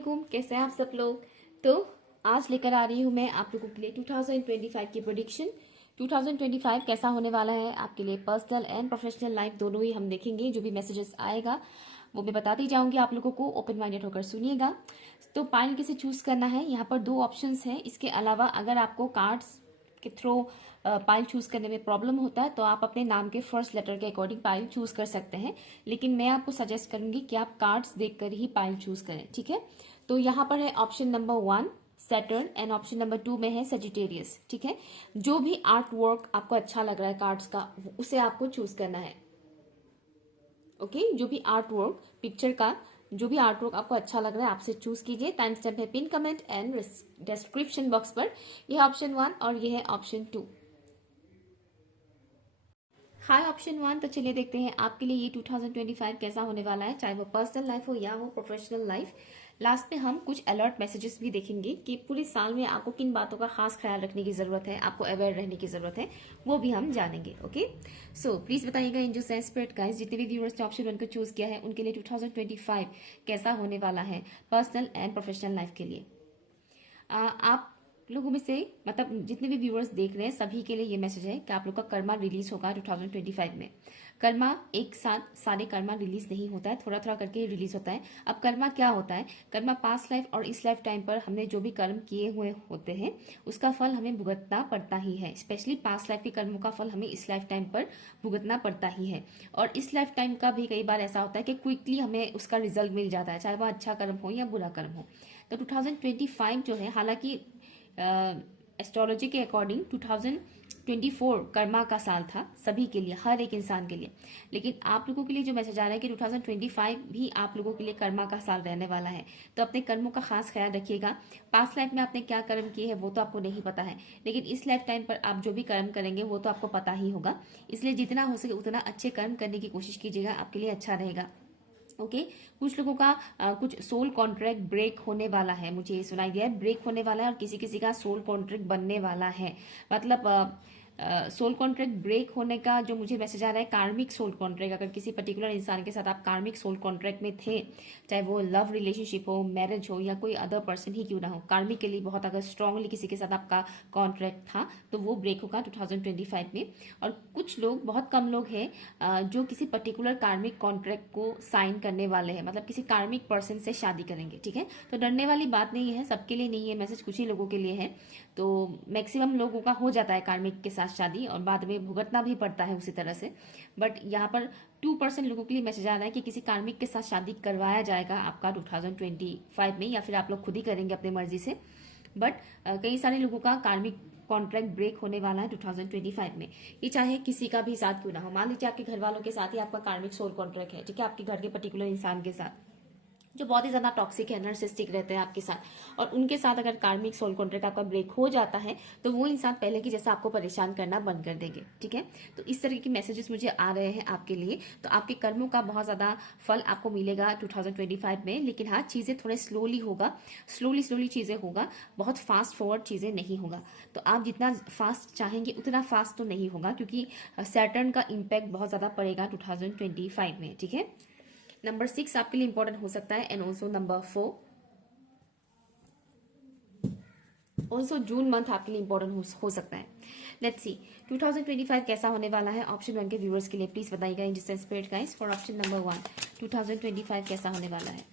वालेकुम, कैसे हैं आप सब लोग। तो आज लेकर आ रही हूँ मैं आप लोगों के लिए 2025 की प्रेडिक्शन। 2025 कैसा होने वाला है आपके लिए, पर्सनल एंड प्रोफेशनल लाइफ दोनों ही हम देखेंगे। जो भी मैसेजेस आएगा वो मैं बताती जाऊंगी आप लोगों को, ओपन माइंडेड होकर सुनिएगा। तो पाइल किसे चूज करना है, यहाँ पर दो ऑप्शंस हैं। इसके अलावा अगर आपको कार्ड्स के थ्रू पाइल चूज करने में प्रॉब्लम होता है तो आप अपने नाम के फर्स्ट लेटर के अकॉर्डिंग पाइल चूज कर सकते हैं, लेकिन मैं आपको सजेस्ट करूंगी कि आप कार्ड्स देखकर ही पाइल चूज करें, ठीक है। तो यहाँ पर है option number 1 Saturn and option number 2 में है सजिटेरियस, ठीक है। जो भी आर्ट वर्क आपको अच्छा लग रहा है कार्ड्स का, उसे आपको चूज करना है। ओके, जो भी आर्ट वर्क पिक्चर का जो भी आर्ट वर्क आपको अच्छा लग रहा है आपसे चूज कीजिए। टाइम स्टैम्प है pin comment and description box पर। यह ऑप्शन 1 और यह है ऑप्शन 2। हाय ऑप्शन 1, तो चलिए देखते हैं आपके लिए ये 2025 कैसा होने वाला है, चाहे वो पर्सनल लाइफ हो या वो प्रोफेशनल लाइफ। लास्ट में हम कुछ अलर्ट मैसेजेस भी देखेंगे कि पूरे साल में आपको किन बातों का खास ख्याल रखने की जरूरत है, आपको अवेयर रहने की जरूरत है, वो भी हम जानेंगे। ओके, सो प्लीज बताइएगा इन जो सेंस्पिरिट गाइस, जितने भी व्यूअर्स ने ऑप्शन 1 को चूज किया है उनके लिए 2025 कैसा होने वाला है पर्सनल एंड प्रोफेशनल लाइफ के लिए। आप लोगों में से मतलब जितने भी व्यूअर्स देख रहे हैं सभी के लिए ये मैसेज है कि आप लोग का कर्मा रिलीज होगा 2025 में। कर्मा एक साथ सारे कर्मा रिलीज नहीं होता है, थोड़ा थोड़ा करके रिलीज होता है। अब कर्मा क्या होता है, कर्मा पास्ट लाइफ और इस लाइफ टाइम पर हमने जो भी कर्म किए हुए होते हैं उसका फल हमें भुगतना पड़ता ही है। स्पेशली पास्ट लाइफ के कर्मों का फल हमें इस लाइफ टाइम पर भुगतना पड़ता ही है। और इस लाइफ टाइम का भी कई बार ऐसा होता है कि क्विकली हमें उसका रिजल्ट मिल जाता है, चाहे वह अच्छा कर्म हो या बुरा कर्म हो। तो 2025 जो है, हालांकि एस्ट्रोलॉजी के अकॉर्डिंग 2024 कर्मा का साल था सभी के लिए, हर एक इंसान के लिए, लेकिन आप लोगों के लिए जो मैसेज आ रहा है कि 2025 भी आप लोगों के लिए कर्मा का साल रहने वाला है। तो अपने कर्मों का खास ख्याल रखिएगा। पास्ट लाइफ में आपने क्या कर्म किए हैं वो तो आपको नहीं पता है, लेकिन इस लाइफ टाइम पर आप जो भी कर्म करेंगे वो तो आपको पता ही होगा। इसलिए जितना हो सके उतना अच्छे कर्म करने की कोशिश कीजिएगा, आपके लिए अच्छा रहेगा। ओके, कुछ लोगों का कुछ सोल कॉन्ट्रैक्ट ब्रेक होने वाला है, मुझे ये सुनाई दिया है ब्रेक होने वाला है, और किसी किसी का सोल कॉन्ट्रैक्ट बनने वाला है। मतलब सोल कॉन्ट्रैक्ट ब्रेक होने का जो मुझे मैसेज आ रहा है, कार्मिक सोल कॉन्ट्रैक्ट। अगर किसी पर्टिकुलर इंसान के साथ आप कार्मिक सोल कॉन्ट्रैक्ट में थे, चाहे वो लव रिलेशनशिप हो, मैरिज हो या कोई अदर पर्सन ही क्यों ना हो, कार्मिकली बहुत अगर स्ट्रांगली किसी के साथ आपका कॉन्ट्रैक्ट था तो वो ब्रेक होगा 2025 में। और कुछ लोग, बहुत कम लोग हैं जो किसी पर्टिकुलर कार्मिक कॉन्ट्रैक्ट को साइन करने वाले हैं, मतलब किसी कार्मिक पर्सन से शादी करेंगे, ठीक है। तो डरने वाली बात नहीं है, सबके लिए नहीं है मैसेज, कुछ ही लोगों के लिए है। तो मैक्सिमम लोगों का हो जाता है कार्मिक के साथ शादी और बाद में भुगतना भी पड़ता है उसी तरह से। बट यहाँ पर 2% लोगों के लिए मैसेज आ रहा है कि किसी कार्मिक के साथ शादी करवाया जाएगा आपका 2025 में, या फिर आप लोग खुद ही करेंगे अपनी मर्जी से। बट कई सारे लोगों का कार्मिक कॉन्ट्रैक्ट ब्रेक होने वाला है 2025 में। ये चाहे किसी का भी साथ क्यों ना हो, मान लीजिए आपके घर वालों के साथ ही आपका कार्मिक सोल कॉन्ट्रैक्ट है, ठीक है, आपके घर के पर्टिकुलर इंसान के साथ जो बहुत ही ज्यादा टॉक्सिक है, नर्सिस्टिक रहते हैं आपके साथ, और उनके साथ अगर कार्मिक सोल कॉन्ट्रैक्ट आपका ब्रेक हो जाता है तो वो इंसान पहले की जैसा आपको परेशान करना बंद कर देंगे, ठीक है। तो इस तरह के मैसेजेस मुझे आ रहे हैं आपके लिए। तो आपके कर्मों का बहुत ज्यादा फल आपको मिलेगा 2025 में, लेकिन हाँ चीजें थोड़े स्लोली होगा, स्लोली चीजें होगा, बहुत फास्ट फॉरवर्ड चीजें नहीं होगा। तो आप जितना फास्ट चाहेंगे उतना फास्ट तो नहीं होगा, क्योंकि सैटर्न का इम्पैक्ट बहुत ज्यादा पड़ेगा 2025 में, ठीक है। नंबर 6 आपके लिए इंपॉर्टेंट हो सकता है, and also number 4, also June month आपके लिए इंपॉर्टेंट हो सकता है। लेट्स सी 2025 कैसा होने वाला है ऑप्शन 1 के व्यूअर्स के लिए। प्लीज बताइएगा इन जिससे spirit guys for option number 1 2025 कैसा होने वाला है।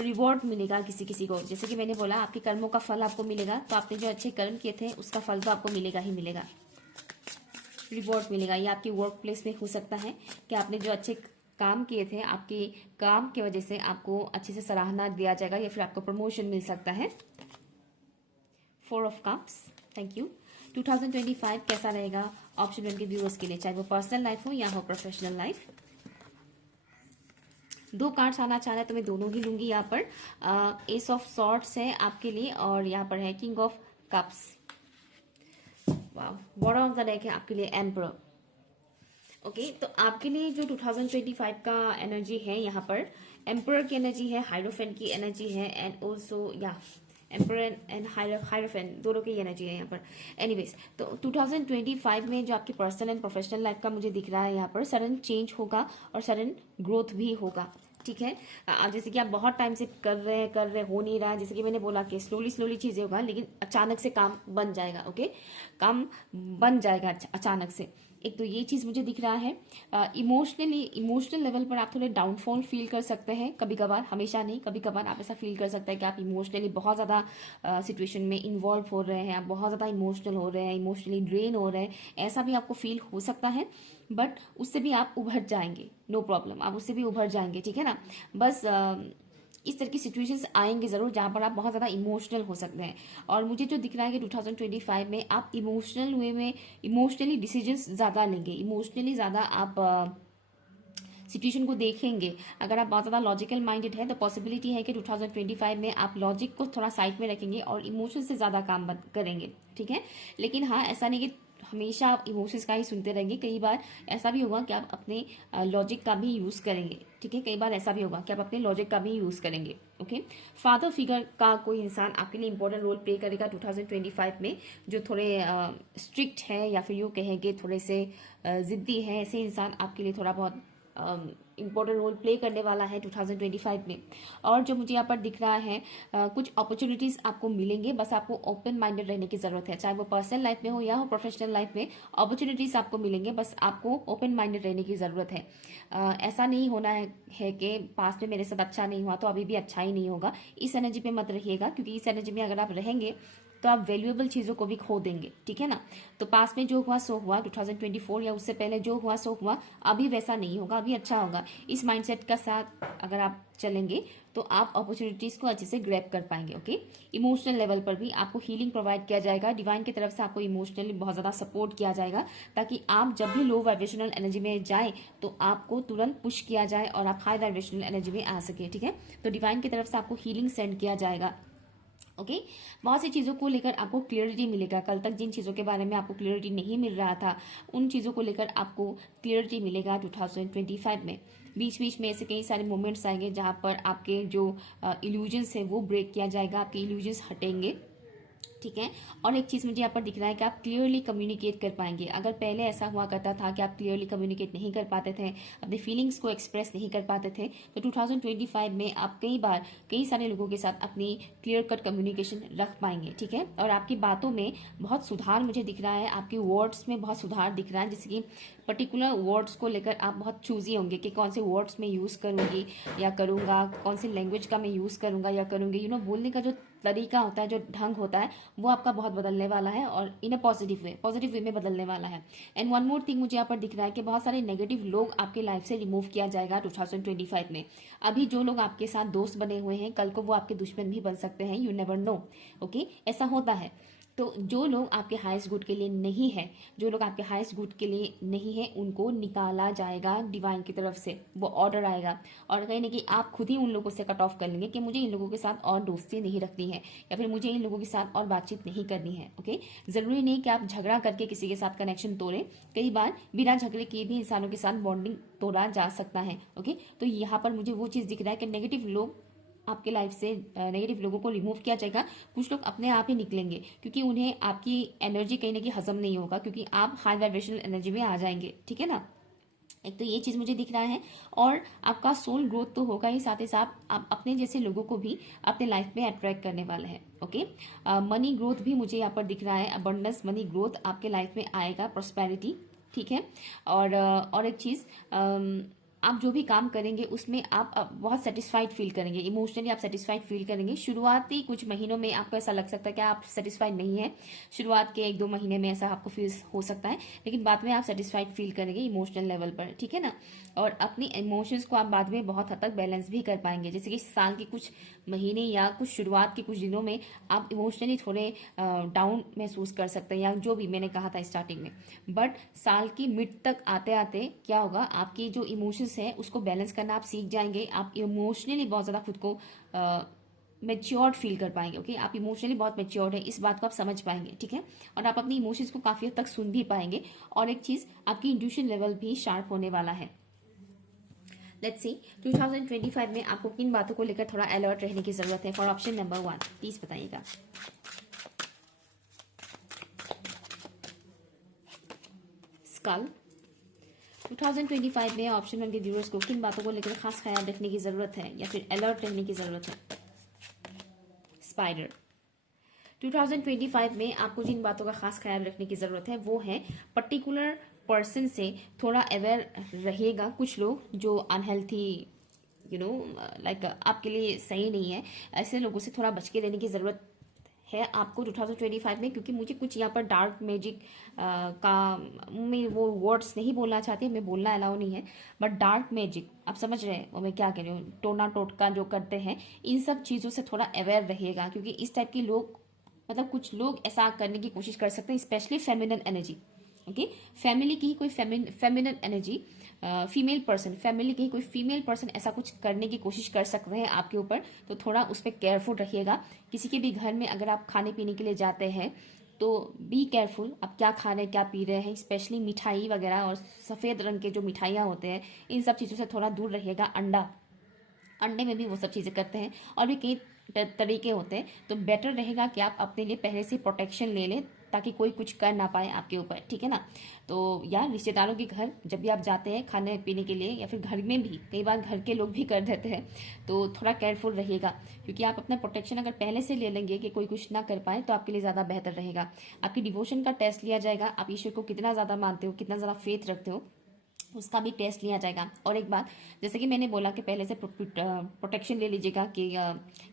रिवॉर्ड मिलेगा किसी किसी को, जैसे कि मैंने बोला आपके कर्मों का फल आपको मिलेगा, तो आपने जो अच्छे कर्म किए थे उसका फल तो आपको मिलेगा ही मिलेगा। रिवॉर्ड मिलेगा, ये आपकी वर्क प्लेस में हो सकता है कि आपने जो अच्छे काम किए थे, आपके काम की वजह से आपको अच्छे से सराहना दिया जाएगा या फिर आपको प्रमोशन मिल सकता है। 4 ऑफ कप्स, थैंक यू। 2025 कैसा रहेगा ऑप्शन 1 के व्यूअर्स के लिए, चाहे वो पर्सनल लाइफ हो या हो प्रोफेशनल लाइफ। 2 कार्ड्स आना चाह रहा है तो मैं दोनों ही लूंगी। यहाँ पर एस ऑफ सॉर्ड्स है आपके लिए और यहाँ पर है किंग ऑफ कप्स। वाह, बॉटम ऑफ द डेक है आपके लिए एम्परर। ओके, तो आपके लिए जो 2025 का एनर्जी है, यहाँ पर एम्परर की एनर्जी है, हाइरोफेंट की एनर्जी है, एंड ऑल्सो या एम्परर एंड हाइरोफेंट दोनों की एनर्जी है यहाँ पर। एनीवेज, तो 2025 में जो आपकी पर्सनल एंड प्रोफेशनल लाइफ का मुझे दिख रहा है, यहाँ पर सडन चेंज होगा और सडन ग्रोथ भी होगा, ठीक है। जैसे कि आप बहुत टाइम से कर रहे हो नहीं रहा, जैसे कि मैंने बोला कि स्लोली स्लोली चीजें होगा, लेकिन अचानक से काम बन जाएगा। ओके, काम बन जाएगा अचानक से। एक तो ये चीज मुझे दिख रहा है। इमोशनल लेवल पर आप थोड़े डाउनफॉल फील कर सकते हैं कभी कभार, हमेशा नहीं, कभी कभार आप ऐसा फील कर सकते हैं कि आप इमोशनली बहुत ज्यादा सिचुएशन में इन्वॉल्व हो रहे हैं, आप बहुत ज्यादा इमोशनल हो रहे हैं, इमोशनली ड्रेन हो रहे हैं, ऐसा भी आपको फील हो सकता है। बट उससे भी आप उभर जाएंगे, नो प्रॉब्लम, आप उससे भी उभर जाएंगे, ठीक है ना। बस इस तरह की सिचुएशंस आएंगे जरूर जहां पर आप बहुत ज्यादा इमोशनल हो सकते हैं। और मुझे जो दिख रहा है कि 2025 में आप इमोशनल वे में इमोशनली डिसीजंस ज्यादा लेंगे, इमोशनली ज्यादा आप सिचुएशन को देखेंगे। अगर आप बहुत ज़्यादा लॉजिकल माइंडेड है तो पॉसिबिलिटी है कि 2025 में आप लॉजिक को थोड़ा साइड में रखेंगे और इमोशन से ज़्यादा काम करेंगे, ठीक है। लेकिन हाँ, ऐसा नहीं कि हमेशा आप इमोशंस का ही सुनते रहेंगे, कई बार ऐसा भी होगा कि आप अपने लॉजिक का भी यूज़ करेंगे, ठीक है। कई बार ऐसा भी होगा कि आप अपने लॉजिक का भी यूज़ करेंगे। ओके, फादर फिगर का कोई इंसान आपके लिए इंपॉर्टेंट रोल प्ले करेगा 2025 में, जो थोड़े स्ट्रिक्ट है या फिर यूँ कहेंगे थोड़े से ज़िद्दी है, ऐसे इंसान आपके लिए थोड़ा बहुत इम्पोर्टेंट रोल प्ले करने वाला है 2025 में। और जो मुझे यहाँ पर दिख रहा है, कुछ अपॉर्चुनिटीज आपको मिलेंगे, बस आपको ओपन माइंडेड रहने की जरूरत है, चाहे वो पर्सनल लाइफ में हो या हो प्रोफेशनल लाइफ में। अपॉर्चुनिटीज आपको मिलेंगे, बस आपको ओपन माइंडेड रहने की जरूरत है। ऐसा नहीं होना है कि पास्ट में मेरे साथ अच्छा नहीं हुआ तो अभी भी अच्छा ही नहीं होगा, इस एनर्जी पे मत रहिएगा, क्योंकि इस एनर्जी में अगर आप रहेंगे तो आप वैल्यूएबल चीज़ों को भी खो देंगे, ठीक है ना। तो पास में जो हुआ सो हुआ, 2024 या उससे पहले जो हुआ सो हुआ, अभी वैसा नहीं होगा, अभी अच्छा होगा। इस माइंडसेट का साथ अगर आप चलेंगे तो आप अपॉर्चुनिटीज़ को अच्छे से ग्रैब कर पाएंगे। ओके, इमोशनल लेवल पर भी आपको हीलिंग प्रोवाइड किया जाएगा, डिवाइन की तरफ से आपको इमोशनली बहुत ज़्यादा सपोर्ट किया जाएगा, ताकि आप जब भी लो वाइब्रेशनल एनर्जी में जाए तो आपको तुरंत पुश किया जाए और आप हाई वाइब्रेशनल एनर्जी में आ सके, ठीक है। तो डिवाइन की तरफ से आपको हीलिंग सेंड किया जाएगा। ओके, बहुत सी चीज़ों को लेकर आपको क्लियरिटी मिलेगा। कल तक जिन चीज़ों के बारे में आपको क्लियरिटी नहीं मिल रहा था, उन चीज़ों को लेकर आपको क्लियरिटी मिलेगा 2025 में। बीच बीच में ऐसे कई सारे मोमेंट्स आएंगे जहाँ पर आपके जो इल्यूजन्स है वो ब्रेक किया जाएगा, आपके इल्यूजन्स हटेंगे, ठीक है। और एक चीज़ मुझे यहाँ पर दिख रहा है कि आप क्लियरली कम्युनिकेट कर पाएंगे। अगर पहले ऐसा हुआ करता था कि आप क्लियरली कम्युनिकेट नहीं कर पाते थे, अपने फीलिंग्स को एक्सप्रेस नहीं कर पाते थे, तो 2025 में आप कई सारे लोगों के साथ अपनी क्लियर कट कम्युनिकेशन रख पाएंगे, ठीक है। और आपकी बातों में बहुत सुधार मुझे दिख रहा है, आपके वर्ड्स में बहुत सुधार दिख रहा है, जैसे कि पर्टिकुलर वर्ड्स को लेकर आप बहुत चूजी होंगे कि कौन से वर्ड्स में यूज़ करूंगी या करूंगा, कौन सी लैंग्वेज का मैं यूज़ करूंगा या करूंगी। बोलने का जो तरीका होता है, जो ढंग होता है, वो आपका बहुत बदलने वाला है और इन अ पॉजिटिव वे में बदलने वाला है। एंड वन मोर थिंग मुझे यहाँ पर दिख रहा है कि बहुत सारे नेगेटिव लोग आपके लाइफ से रिमूव किया जाएगा 2025 में। अभी जो लोग आपके साथ दोस्त बने हुए हैं, कल को वो आपके दुश्मन भी बन सकते हैं, यू नेवर नो। ओके, ऐसा होता है। तो जो लोग आपके हाईएस्ट गुड के लिए नहीं है, जो लोग आपके हाईएस्ट गुड के लिए नहीं है, उनको निकाला जाएगा डिवाइन की तरफ से, वो ऑर्डर आएगा। और कहीं ना कहीं आप खुद ही उन लोगों से कट ऑफ कर लेंगे कि मुझे इन लोगों के साथ और दोस्ती नहीं रखनी है, या फिर मुझे इन लोगों के साथ और बातचीत नहीं करनी है। ओके, जरूरी नहीं कि आप झगड़ा करके किसी के साथ कनेक्शन तोड़ें, कई बार बिना झगड़े किए भी इंसानों के साथ बॉन्डिंग तोड़ा जा सकता है। ओके, तो यहाँ पर मुझे वो चीज़ दिख रहा है कि नेगेटिव लोग आपके लाइफ से, नेगेटिव लोगों को रिमूव किया जाएगा। कुछ लोग अपने आप ही निकलेंगे, क्योंकि उन्हें आपकी एनर्जी कहीं ना कहीं हजम नहीं होगा, क्योंकि आप हाई वाइब्रेशनल एनर्जी में आ जाएंगे, ठीक है ना। एक तो ये चीज मुझे दिख रहा है। और आपका सोल ग्रोथ तो होगा ही, साथ ही साथ आप अपने जैसे लोगों को भी अपने लाइफ में अट्रैक्ट करने वाले हैं। ओके, मनी ग्रोथ भी मुझे यहाँ पर दिख रहा है, अबंडेंस मनी ग्रोथ आपके लाइफ में आएगा, प्रॉस्पेरिटी, ठीक है। और एक चीज, आप जो भी काम करेंगे उसमें आप बहुत सेटिस्फाइड फील करेंगे, इमोशनली आप सेटिस्फाइड फील करेंगे। शुरुआती कुछ महीनों में आपको ऐसा लग सकता है कि आप सेटिस्फाइड नहीं है, शुरुआत के 1-2 महीने में ऐसा आपको फील हो सकता है, लेकिन बाद में आप सेटिस्फाइड फील करेंगे इमोशनल लेवल पर, ठीक है ना। और अपनी इमोशंस को आप बाद में बहुत हद तक बैलेंस भी कर पाएंगे। जैसे कि साल के कुछ महीने या कुछ शुरुआत के कुछ दिनों में आप इमोशनली थोड़े डाउन महसूस कर सकते हैं, या जो भी मैंने कहा था स्टार्टिंग में। बट साल की मिड तक आते आते क्या होगा, आपकी जो इमोशंस है उसको बैलेंस करना आप सीख जाएंगे। आप इमोशनली बहुत ज़्यादा खुद को मेच्योर्ड फील कर पाएंगे। ओके, आप इमोशनली बहुत मेच्योर्ड है, इस बात को आप समझ पाएंगे, ठीक है। और आप अपनी इमोशंस को काफ़ी हद तक सुन भी पाएंगे। और एक चीज़, आपकी इंट्यूशन लेवल भी शार्प होने वाला है। लेट्स सी 2025 में आपको किन बातों को लेकर थोड़ा अलर्ट रहने की जरूरत है। फॉर ऑप्शन नंबर 1 प्लीज बताइएगा। स्कल, 2025 में ऑप्शन 1 के व्यूअर्स को किन बातों को लेकर खास ख्याल रखने की जरूरत है या फिर अलर्ट रहने की जरूरत है? स्पाइडर। 2025 में आपको जिन बातों का खास ख्याल रखने की जरूरत है वो है पर्टिकुलर पर्सन से थोड़ा अवेयर रहिएगा। कुछ लोग जो अनहेल्थी लाइक आपके लिए सही नहीं है, ऐसे लोगों से थोड़ा बच के रहने की जरूरत है आपको 2025 में, क्योंकि मुझे कुछ यहाँ पर डार्क मैजिक का मैं वो वर्ड्स नहीं बोलना चाहती, हमें बोलना अलाउ नहीं है, बट डार्क मैजिक आप समझ रहे हैं वो मैं क्या कह रही हूँ, टोना टोटका जो करते हैं, इन सब चीज़ों से थोड़ा अवेयर रहिएगा, क्योंकि इस टाइप के लोग मतलब कुछ लोग ऐसा करने की कोशिश कर सकते हैं, specially feminine energy. Okay, family की ही कोई feminine energy, female person, family की ही कोई फीमेल पर्सन ऐसा कुछ करने की कोशिश कर सकते हैं आपके ऊपर, तो थोड़ा उस पर केयरफुल रहिएगा। किसी के भी घर में अगर आप खाने पीने के लिए जाते हैं तो बी केयरफुल, आप क्या खा रहे हैं क्या पी रहे हैं, स्पेशली मिठाई वगैरह और सफ़ेद रंग के जो मिठाइयाँ होते हैं इन सब चीज़ों से थोड़ा दूर रहिएगा। अंडे में भी वो सब चीज़ें करते हैं और भी कई तरीके होते हैं, तो बेटर रहेगा कि आप अपने लिए पहले से प्रोटेक्शन ले लें ताकि कोई कुछ कर ना पाए आपके ऊपर, ठीक है ना। तो या रिश्तेदारों के घर जब भी आप जाते हैं खाने पीने के लिए, या फिर घर में भी कई बार घर के लोग भी कर देते हैं, तो थोड़ा केयरफुल रहिएगा, क्योंकि आप अपना प्रोटेक्शन अगर पहले से ले लेंगे कि कोई कुछ ना कर पाए तो आपके लिए ज़्यादा बेहतर रहेगा। आपकी डिवोशन का टेस्ट लिया जाएगा, आप ईश्वर को कितना ज़्यादा मानते हो, कितना ज़्यादा फेथ रखते हो, उसका भी टेस्ट लिया जाएगा। और एक बात, जैसे कि मैंने बोला कि पहले से प्रोटेक्शन ले लीजिएगा कि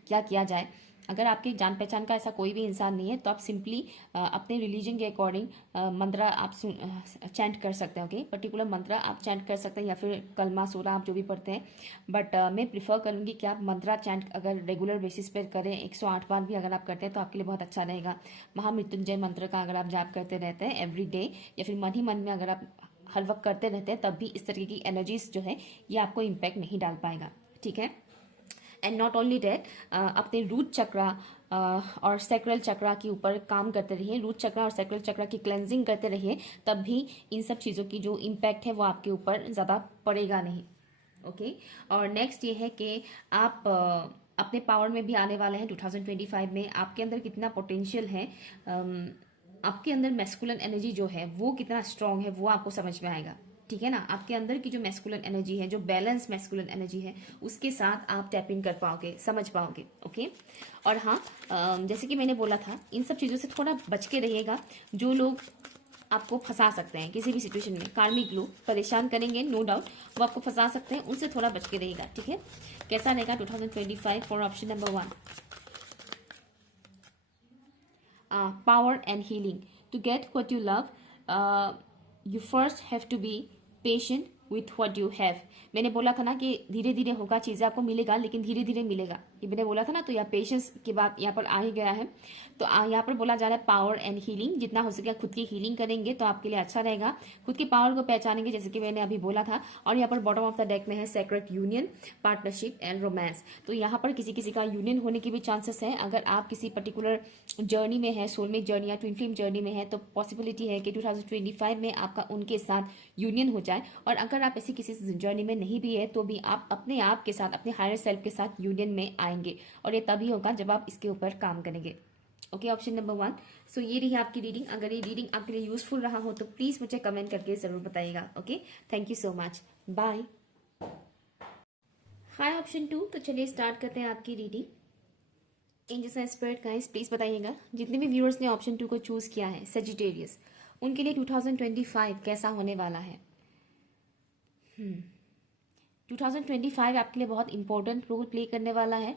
क्या किया जाए। अगर आपके जान पहचान का ऐसा कोई भी इंसान नहीं है तो आप सिंपली अपने रिलीजन के अकॉर्डिंग मंत्रा आप चैंट कर सकते हैं। ओके, पर्टिकुलर मंत्रा आप चैंट कर सकते हैं या फिर कलमा सूरा आप जो भी पढ़ते हैं, बट मैं प्रिफर करूंगी कि आप मंत्रा चैंट अगर रेगुलर बेसिस पर करें, 108 बार भी अगर आप करते हैं तो आपके लिए बहुत अच्छा रहेगा। महामृत्युंजय मंत्र का अगर आप जाप करते रहते हैं एवरी डे, या फिर मन ही मन में अगर आप हर वक्त करते रहते हैं, तब भी इस तरीके की एनर्जीज जो है ये आपको इम्पैक्ट नहीं डाल पाएगा, ठीक है। एंड नॉट ओनली डेट, अपने रूट चक्रा और सैक्रल चक्रा के ऊपर काम करते रहिए, रूट चक्रा और सैक्रल चक्रा की क्लेंजिंग करते रहिए, तब भी इन सब चीज़ों की जो इम्पैक्ट है वो आपके ऊपर ज़्यादा पड़ेगा नहीं। ओके, और नेक्स्ट ये है कि आप अपने पावर में भी आने वाले हैं 2025 में। आपके अंदर कितना पोटेंशियल है, आपके अंदर मैस्कुलिन एनर्जी जो है वो कितना स्ट्रांग है वो आपको समझ में आएगा, ठीक है ना। आपके अंदर की जो मैस्कुलिन एनर्जी है, जो बैलेंस मैस्कुलिन एनर्जी है, उसके साथ आप टैप इन कर पाओगे, समझ पाओगे। ओके, और हाँ, जैसे कि मैंने बोला था, इन सब चीज़ों से थोड़ा बच के रहिएगा। जो लोग आपको फंसा सकते हैं किसी भी सिचुएशन में, कार्मिक लोग परेशान करेंगे नो डाउट, वो आपको फंसा सकते हैं, उनसे थोड़ा बच के रहिएगा, ठीक है। कैसा रहेगा 2025 for option number 1? Power and healing. To get what you love, you first have to be patient with what you have. मैंने बोला था ना कि धीरे धीरे होगा, चीज़ें आपको मिलेगा लेकिन धीरे धीरे मिलेगा, ये मैंने बोला था ना। तो यहाँ पेशेंस की बात यहाँ पर आ ही गया है। तो यहाँ पर बोला जा रहा है पावर एंड हीलिंग, जितना हो सके खुद की हीलिंग करेंगे तो आपके लिए अच्छा रहेगा, खुद की पावर को पहचानेंगे जैसे कि मैंने अभी बोला था। और यहाँ पर बॉटम ऑफ द डेक में है secret union, partnership and romance. तो यहाँ पर किसी किसी का यूनियन होने की भी चांसेस है। अगर आप किसी पर्टिकुलर जर्नी में है, सोलमेट जर्नी या ट्विन फ्लेम जर्नी में है, तो पॉसिबिलिटी है कि 2025 में आपका उनके साथ यूनियन हो जाए। और अगर आप ऐसी किसी जर्नी में नहीं भी है तो भी आप अपने आप के साथ, अपने हायर सेल्फ के साथ यूनियन में आएंगे, और ये तभी होगा जब आप इसके ऊपर काम करेंगे। Okay, option number 1। सो ये रही आपकी रीडिंग। अगर ये रीडिंग आपके लिए यूजफुल रहा हो तो प्लीज मुझे कमेंट करके जरूर बताइएगा। Okay, thank you so much, bye. Hi option 2, तो चलिए स्टार्ट करते हैं आपकी reading. Angels and spirit guides please बताइएगा, जितने भी व्यूअर्स ने ऑप्शन 2 को चूज किया है, सजिटेरियस, उनके लिए 2025 कैसा होने वाला है? 2025 आपके लिए बहुत इंपॉर्टेंट रोल प्ले करने वाला है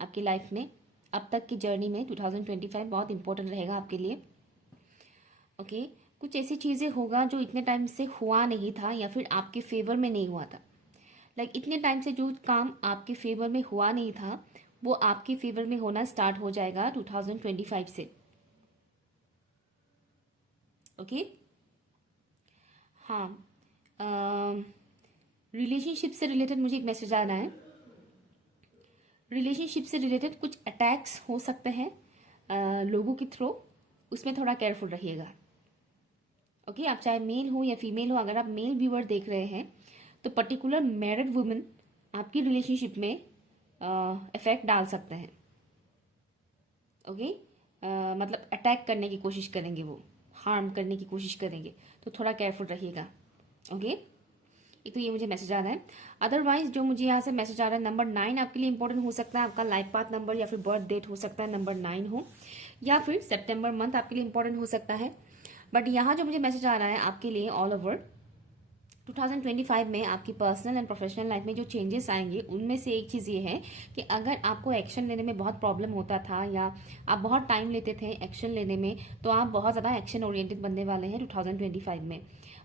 आपकी लाइफ में। अब तक की जर्नी में 2025 बहुत इंपॉर्टेंट रहेगा आपके लिए। ओके, कुछ ऐसी चीज़ें होगा जो इतने टाइम से हुआ नहीं था या फिर आपके फेवर में नहीं हुआ था। लाइक इतने टाइम से जो काम आपके फेवर में हुआ नहीं था वो आपके फेवर में होना स्टार्ट हो जाएगा 2025 से। ओके, हाँ, रिलेशनशिप से रिलेटेड मुझे एक मैसेज आ रहा है। रिलेशनशिप से रिलेटेड कुछ अटैक्स हो सकते हैं लोगों के थ्रू, उसमें थोड़ा केयरफुल रहिएगा। ओके, आप चाहे मेल हो या फीमेल हो, अगर आप मेल व्यूअर देख रहे हैं तो पर्टिकुलर मैरिड वुमेन आपकी रिलेशनशिप में इफेक्ट डाल सकते हैं। ओके, मतलब अटैक करने की कोशिश करेंगे, वो हार्म करने की कोशिश करेंगे, तो थोड़ा केयरफुल रहिएगा। ओके, एक तो ये मुझे मैसेज आ रहा है। अदरवाइज जो मुझे यहाँ से मैसेज आ रहा है, नंबर 9 आपके लिए इंपॉर्टेंट हो सकता है, आपका लाइफ पाथ नंबर या फिर बर्थ डेट हो सकता है नंबर 9 हो, या फिर सितंबर मंथ आपके लिए इंपॉर्टेंट हो सकता है। बट यहाँ जो मुझे मैसेज आ रहा है आपके लिए ऑल ओवर 2025 में आपकी पर्सनल एंड प्रोफेशनल लाइफ में जो चेंजेस आएंगे उनमें से एक चीज़ ये है कि अगर आपको एक्शन लेने में बहुत प्रॉब्लम होता था या आप बहुत टाइम लेते थे एक्शन लेने में, तो आप बहुत ज़्यादा एक्शन ओरिएंटेड बनने वाले हैं 2025 में।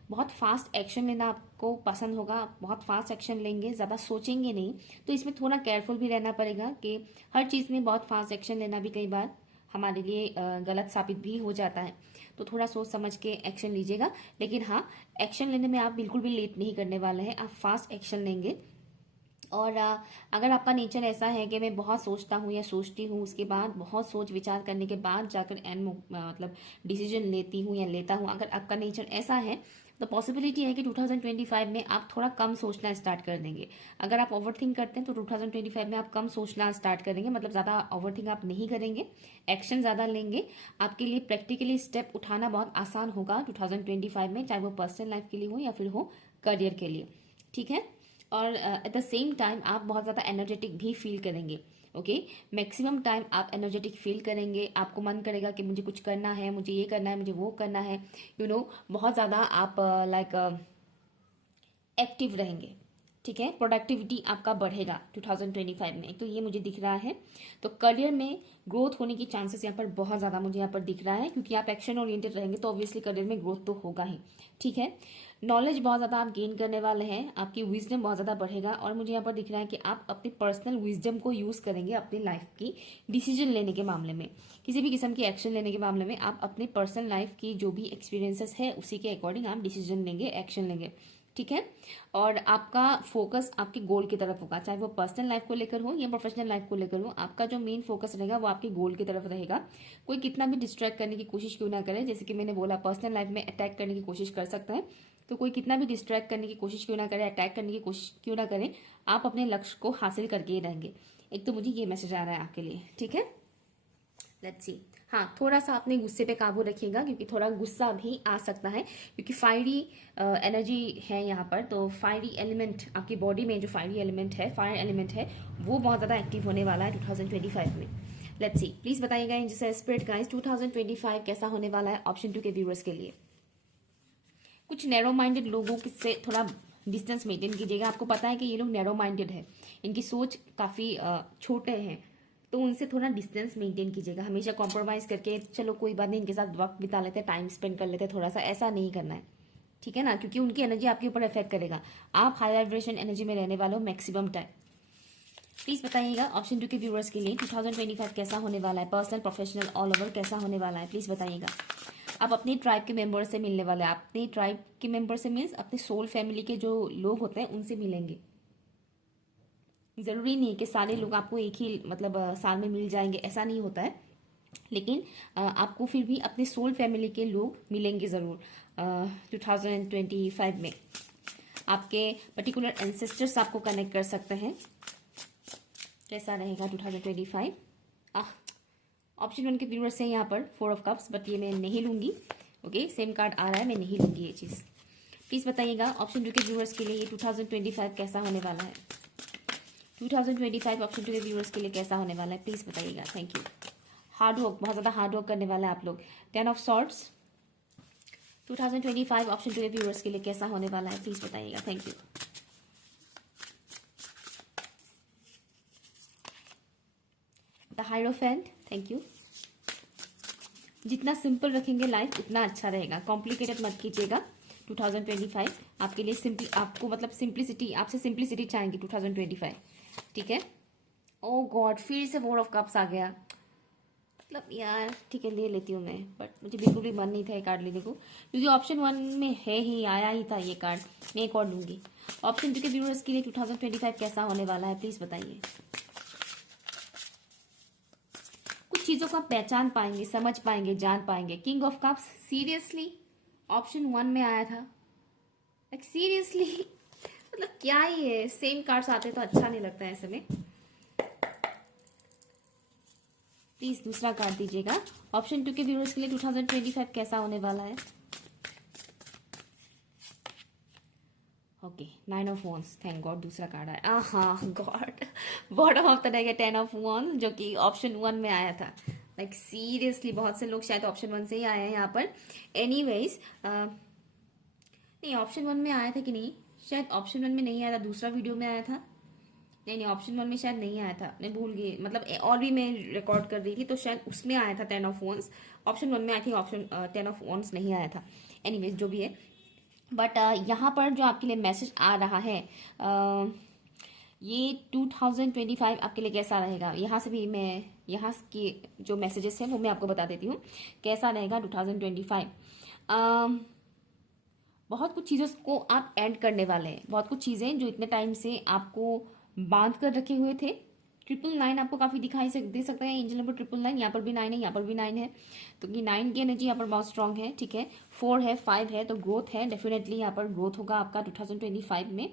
बहुत फास्ट एक्शन लेना आपको पसंद होगा, बहुत फास्ट एक्शन लेंगे, ज़्यादा सोचेंगे नहीं। तो इसमें थोड़ा केयरफुल भी रहना पड़ेगा कि हर चीज़ में बहुत फास्ट एक्शन लेना भी कई बार हमारे लिए गलत साबित भी हो जाता है। तो थोड़ा सोच समझ के एक्शन लीजिएगा। लेकिन हाँ, एक्शन लेने में आप बिल्कुल भी लेट नहीं करने वाले हैं, आप फास्ट एक्शन लेंगे। और अगर आपका नेचर ऐसा है कि मैं बहुत सोचता हूँ या सोचती हूँ, उसके बाद बहुत सोच विचार करने के बाद जाकर मतलब डिसीजन लेती हूँ या लेता हूँ, अगर आपका नेचर ऐसा है तो पॉसिबिलिटी है कि 2025 में आप थोड़ा कम सोचना स्टार्ट कर देंगे। अगर आप ओवरथिंक करते हैं तो 2025 में आप कम सोचना स्टार्ट करेंगे, मतलब ज़्यादा ओवरथिंक आप नहीं करेंगे, एक्शन ज़्यादा लेंगे। आपके लिए प्रैक्टिकली स्टेप उठाना बहुत आसान होगा 2025 में, चाहे वो पर्सनल लाइफ के लिए हो या फिर हो करियर के लिए, ठीक है। और एट द सेम टाइम आप बहुत ज़्यादा एनर्जेटिक भी फील करेंगे। ओके, मैक्सिमम टाइम आप एनर्जेटिक फील करेंगे, आपको मन करेगा कि मुझे कुछ करना है, मुझे ये करना है, मुझे वो करना है, बहुत ज़्यादा आप लाइक एक्टिव रहेंगे, ठीक है। प्रोडक्टिविटी आपका बढ़ेगा 2025 में, एक तो ये मुझे दिख रहा है। तो करियर में ग्रोथ होने की चांसेस यहाँ पर बहुत ज़्यादा मुझे यहाँ पर दिख रहा है, क्योंकि आप एक्शन ओरिएंटेड रहेंगे तो ऑब्वियसली करियर में ग्रोथ तो होगा ही, ठीक है। नॉलेज बहुत ज़्यादा आप गेन करने वाले हैं, आपकी विजडम बहुत ज़्यादा बढ़ेगा। और मुझे यहाँ पर दिख रहा है कि आप अपनी पर्सनल विजडम को यूज़ करेंगे अपनी लाइफ की डिसीजन लेने के मामले में, किसी भी किस्म की एक्शन लेने के मामले में आप अपनी पर्सनल लाइफ की जो भी एक्सपीरियंसेस है उसी के अकॉर्डिंग आप डिसीजन लेंगे, एक्शन लेंगे, ठीक है। और आपका फोकस आपके गोल की तरफ होगा, चाहे वो पर्सनल लाइफ को लेकर हो या प्रोफेशनल लाइफ को लेकर हो, आपका जो मेन फोकस रहेगा वो आपके गोल की तरफ रहेगा। कोई कितना भी डिस्ट्रैक्ट करने की कोशिश क्यों ना करे, जैसे कि मैंने बोला पर्सनल लाइफ में अटैक करने की कोशिश कर सकता है, तो कोई कितना भी डिस्ट्रैक्ट करने की कोशिश क्यों ना करे, अटैक करने की कोशिश क्यों ना करें, आप अपने लक्ष्य को हासिल करके ही रहेंगे। एक तो मुझे ये मैसेज आ रहा है आपके लिए, ठीक है। Let's see. हाँ, थोड़ा सा अपने गुस्से पे काबू रखिएगा, क्योंकि थोड़ा गुस्सा भी आ सकता है, क्योंकि फायरी एनर्जी है यहाँ पर। तो फायरी एलिमेंट आपकी बॉडी में, जो फायरी एलिमेंट है, फायर एलिमेंट है, वो बहुत ज़्यादा एक्टिव होने वाला है 2025 में। लेट्स सी, प्लीज बताइएगा इन जैसे स्पिरिट गाइस 2025 कैसा होने वाला है ऑप्शन 2 के व्यूअर्स के लिए। कुछ नैरो माइंडेड लोगों से थोड़ा डिस्टेंस मेंटेन कीजिएगा। आपको पता है कि ये लोग नैरो माइंडेड है, इनकी सोच काफ़ी छोटे हैं, तो उनसे थोड़ा डिस्टेंस मेंटेन कीजिएगा। हमेशा कॉम्प्रोमाइज़ करके चलो कोई बात नहीं, इनके साथ वक्त बिता लेते हैं, टाइम स्पेंड कर लेते हैं थोड़ा सा, ऐसा नहीं करना है, ठीक है ना, क्योंकि उनकी एनर्जी आपके ऊपर इफेक्ट करेगा। आप हाई वाइब्रेशन एनर्जी में रहने वाले हो मैक्सिमम टाइम। प्लीज बताइएगा ऑप्शन 2 के व्यूअर्स के लिए 2025 कैसा होने वाला है, पर्सनल प्रोफेशनल ऑल ओवर कैसा होने वाला है, प्लीज बताइएगा। आप अपने ट्राइब के मेंबर से मिलने वाले हैं, अपने ट्राइब के मेंबर से मीन्स अपने सोल फैमिली के जो लोग होते हैं उनसे मिलेंगे। ज़रूरी नहीं कि सारे लोग आपको एक ही मतलब साल में मिल जाएंगे, ऐसा नहीं होता है, लेकिन आपको फिर भी अपने सोल फैमिली के लोग मिलेंगे ज़रूर 2025 में। आपके पर्टिकुलर एंसेस्टर्स आपको कनेक्ट कर सकते हैं। कैसा रहेगा 2025? ऑप्शन 1 के व्यूअर्स हैं यहाँ पर 4 ऑफ कप्स, बट ये मैं नहीं लूंगी। ओके, सेम कार्ड आ रहा है, मैं नहीं लूंगी ये चीज़। प्लीज़ बताइएगा ऑप्शन 2 के व्यूअर्स के लिए ये 2025 कैसा होने वाला है। 2025 ऑप्शन 2 के व्यूअर्स के लिए कैसा होने वाला है, प्लीज़ बताइएगा। Thank you. हार्ड वर्क, बहुत ज़्यादा हार्ड वर्क करने वाला है आप लोग। 10 ऑफ सॉर्ड्स 2025 ऑप्शन 2 के व्यूअर्स के लिए कैसा होने वाला है, प्लीज़ बताइएगा। Thank you. The hierophant, thank you. जितना सिंपल रखेंगे लाइफ उतना अच्छा रहेगा, कॉम्प्लिकेटेड मत कीजिएगा। 2025 आपके लिए सिंपल, आपको मतलब सिंप्लिसिटी, आपसे सिंप्लिसिटी चाहेंगे 2025, ठीक है। ओ गॉड, फिर से 4 ऑफ कप्स आ गया, मतलब यार ठीक है ले लेती हूँ मैं, बट मुझे बिल्कुल भी मन नहीं था ये कार्ड लेने को, क्योंकि ऑप्शन 1 में है ही, आया ही था ये कार्ड। मैं एक और लूंगी। ऑप्शन 2 के व्यूअर्स के लिए 2025 कैसा होने वाला है, प्लीज बताइए। कुछ चीजों को आप पहचान पाएंगे, समझ पाएंगे, जान पाएंगे। King of cups, seriously option 1 में आया था, लाइक सीरियसली मतलब क्या ही है, सेम कार्ड्स आते तो अच्छा नहीं लगता है ऐसे में। प्लीज दूसरा कार्ड दीजिएगा। ऑप्शन 2 के व्यूअर्स के लिए 2025 कैसा होने वाला है। Okay, 9 of wands, thank God दूसरा कार्ड आया। हाँ God, bottom of the deck है 10 ऑफ वॉन्स, जो कि ऑप्शन 1 में आया था। लाइक सीरियसली बहुत से लोग शायद ऑप्शन 1 से ही आए हैं यहाँ पर। एनीवेज, नहीं ऑप्शन 1 में आया था कि नहीं, शायद ऑप्शन 1 में नहीं आया था, दूसरा वीडियो में आया था। नहीं नहीं, ऑप्शन 1 में शायद नहीं आया था, मैं भूल गई, मतलब और भी मैं रिकॉर्ड कर रही थी तो शायद उसमें आया था 10 ऑफ वॉन्स। ऑप्शन 1 में I think option 10 of wands नहीं आया था। एनीवेज जो भी है, बट यहाँ पर जो आपके लिए मैसेज आ रहा है, ये 2025 आपके लिए कैसा रहेगा, यहाँ से भी मैं यहाँ के जो मैसेजेस हैं वो मैं आपको बता देती हूँ कैसा रहेगा 2025। बहुत कुछ चीज़ों को आप ऐड करने वाले हैं, बहुत कुछ चीज़ें जो इतने टाइम से आपको बांध कर रखे हुए थे। 999 आपको काफ़ी दे सकता है, एंजल नंबर 999, यहाँ पर भी 9 है, यहाँ पर भी 9 है, तो कि 9 की एनर्जी यहाँ पर बहुत स्ट्रांग है। ठीक है, 4 है, 5 है, तो ग्रोथ है, डेफिनेटली यहाँ पर ग्रोथ होगा आपका 2025 में।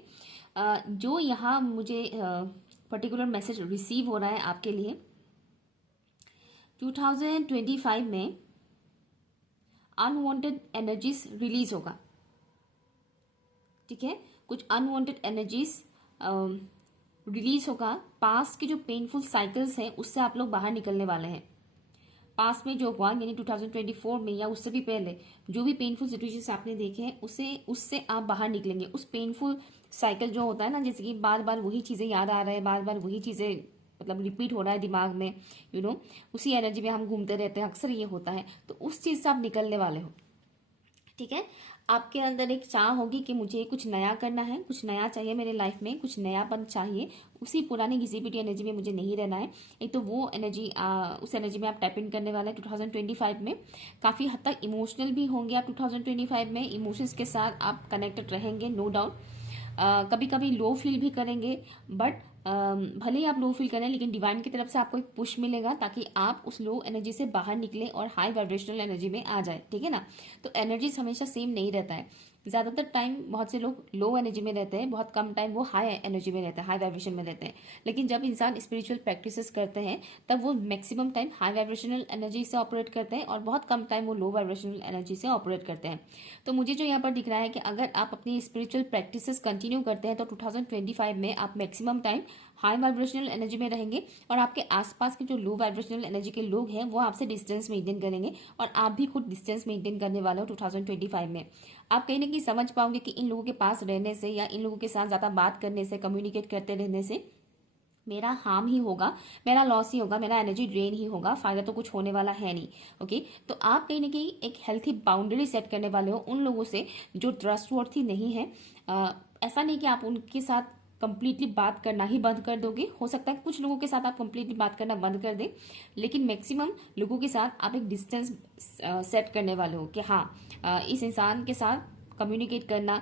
जो यहाँ मुझे पर्टिकुलर मैसेज रिसीव हो रहा है आपके लिए 2025 में, अनवांटेड एनर्जीज रिलीज होगा। ठीक है, कुछ अनवांटेड एनर्जीज रिलीज होगा। पास्ट के जो पेनफुल साइकिल्स हैं उससे आप लोग बाहर निकलने वाले हैं। पास्ट में जो हुआ यानी 2024 में या उससे भी पहले जो भी पेनफुल सिचुएशंस आपने देखे हैं उससे आप बाहर निकलेंगे। उस पेनफुल साइकिल जो होता है ना, जैसे कि बार बार वही चीज़ें याद आ रहा है, बार बार वही चीज़ें मतलब रिपीट हो रहा है दिमाग में, उसी एनर्जी में हम घूमते रहते हैं, अक्सर ये होता है, तो उस चीज़ से आप निकलने वाले हो। ठीक है, आपके अंदर एक चाह होगी कि मुझे कुछ नया करना है, कुछ नया चाहिए मेरे लाइफ में, कुछ नयापन चाहिए, उसी पुरानी घिसी-पिटी एनर्जी में मुझे नहीं रहना है। एक तो वो एनर्जी, उस एनर्जी में आप टैप इन करने वाले हैं 2025 में। काफ़ी हद तक इमोशनल भी होंगे आप 2025 में, इमोशंस के साथ आप कनेक्टेड रहेंगे, नो डाउट। कभी कभी लो फील भी करेंगे, बट भले ही आप लो फील करें लेकिन डिवाइन की तरफ से आपको एक पुश मिलेगा ताकि आप उस लो एनर्जी से बाहर निकलें और हाई वाइब्रेशनल एनर्जी में आ जाए। ठीक है ना, तो एनर्जीज हमेशा सेम नहीं रहता है। ज़्यादातर टाइम बहुत से लोग लो एनर्जी में रहते हैं, बहुत कम टाइम वो हाई एनर्जी में रहते हैं, हाई वाइब्रेशन में रहते हैं। लेकिन जब इंसान स्पिरिचुअल प्रैक्टिसेस करते हैं तब वो maximum time high vibrational energy से ऑपरेट करते हैं और बहुत कम टाइम वो लो वाइब्रेशनल एनर्जी से ऑपरेट करते हैं। तो मुझे जो यहाँ पर दिख रहा है कि अगर आप अपनी स्पिरिचुअल प्रैक्टिसेस कंटिन्यू करते हैं तो 2025 में आप maximum time high vibrational energy में रहेंगे और आपके आसपास के जो लो वाइब्रेशनल एनर्जी के लोग हैं वो आपसे डिस्टेंस मेंटेन करेंगे और आप भी खुद डिस्टेंस मेंटेन करने वाले हो 2025 में। आप कहीं ना कहीं समझ पाओगे कि इन लोगों के पास रहने से या इन लोगों के साथ ज़्यादा बात करने से, कम्युनिकेट करते रहने से मेरा हार्म ही होगा, मेरा लॉस ही होगा, मेरा एनर्जी ड्रेन ही होगा, फायदा तो कुछ होने वाला है नहीं। ओके, तो आप कहीं ना कहीं एक हेल्थी बाउंड्री सेट करने वाले हो उन लोगों से जो ट्रस्टवर्थी नहीं है। ऐसा नहीं कि आप उनके साथ कंप्लीटली बात करना ही बंद कर दोगे, हो सकता है कुछ लोगों के साथ आप कंप्लीटली बात करना बंद कर दें, लेकिन मैक्सिमम लोगों के साथ आप एक डिस्टेंस सेट करने वाले हो कि हाँ इस इंसान के साथ कम्युनिकेट करना,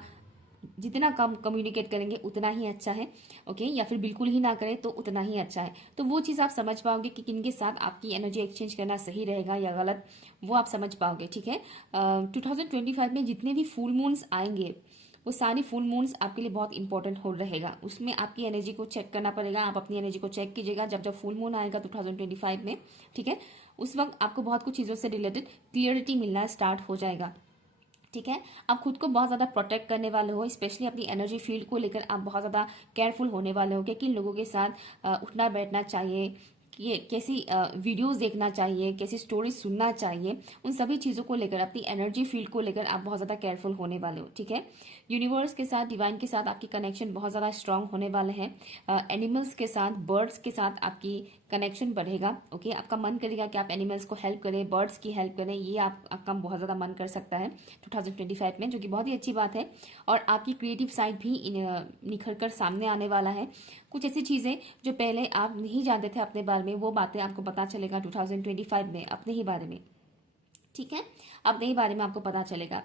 जितना कम कम्युनिकेट करेंगे उतना ही अच्छा है। ओके, या फिर बिल्कुल ही ना करें तो उतना ही अच्छा है। तो वो चीज़ आप समझ पाओगे कि किनके साथ आपकी एनर्जी एक्सचेंज करना सही रहेगा या गलत, वो आप समझ पाओगे। ठीक है, 2025 में जितने भी फुल मून्स आएंगे वो सारी फुल मून्स आपके लिए बहुत इंपॉर्टेंट हो रहेगा, उसमें आपकी एनर्जी को चेक करना पड़ेगा। आप अपनी एनर्जी को चेक कीजिएगा जब जब फुल मून आएगा 2025 में। ठीक है, उस वक्त आपको बहुत कुछ चीज़ों से रिलेटेड क्लियरिटी मिलना स्टार्ट हो जाएगा। ठीक है, आप खुद को बहुत ज़्यादा प्रोटेक्ट करने वाले हो, स्पेशली अपनी एनर्जी फील्ड को लेकर आप बहुत ज़्यादा केयरफुल होने वाले हो कि किन लोगों के साथ उठना बैठना चाहिए, कि कैसी वीडियोस देखना चाहिए, कैसी स्टोरीज सुनना चाहिए, उन सभी चीज़ों को लेकर अपनी एनर्जी फील्ड को लेकर आप बहुत ज़्यादा केयरफुल होने वाले हो। ठीक है, यूनिवर्स के साथ, डिवाइन के साथ आपकी कनेक्शन बहुत ज़्यादा स्ट्रांग होने वाले हैं। एनिमल्स के साथ, बर्ड्स के साथ आपकी कनेक्शन बढ़ेगा। ओके, आपका मन करेगा कि आप एनिमल्स को हेल्प करें, बर्ड्स की हेल्प करें, ये आपका बहुत ज़्यादा मन कर सकता है 2025 में, जो कि बहुत ही अच्छी बात है। और आपकी क्रिएटिव साइड भी निखर कर सामने आने वाला है। कुछ ऐसी चीज़ें जो पहले आप नहीं जानते थे अपने बारे में, वो बातें आपको पता चलेगा 2025 में अपने ही बारे में। ठीक है, अपने ही बारे में आपको पता चलेगा।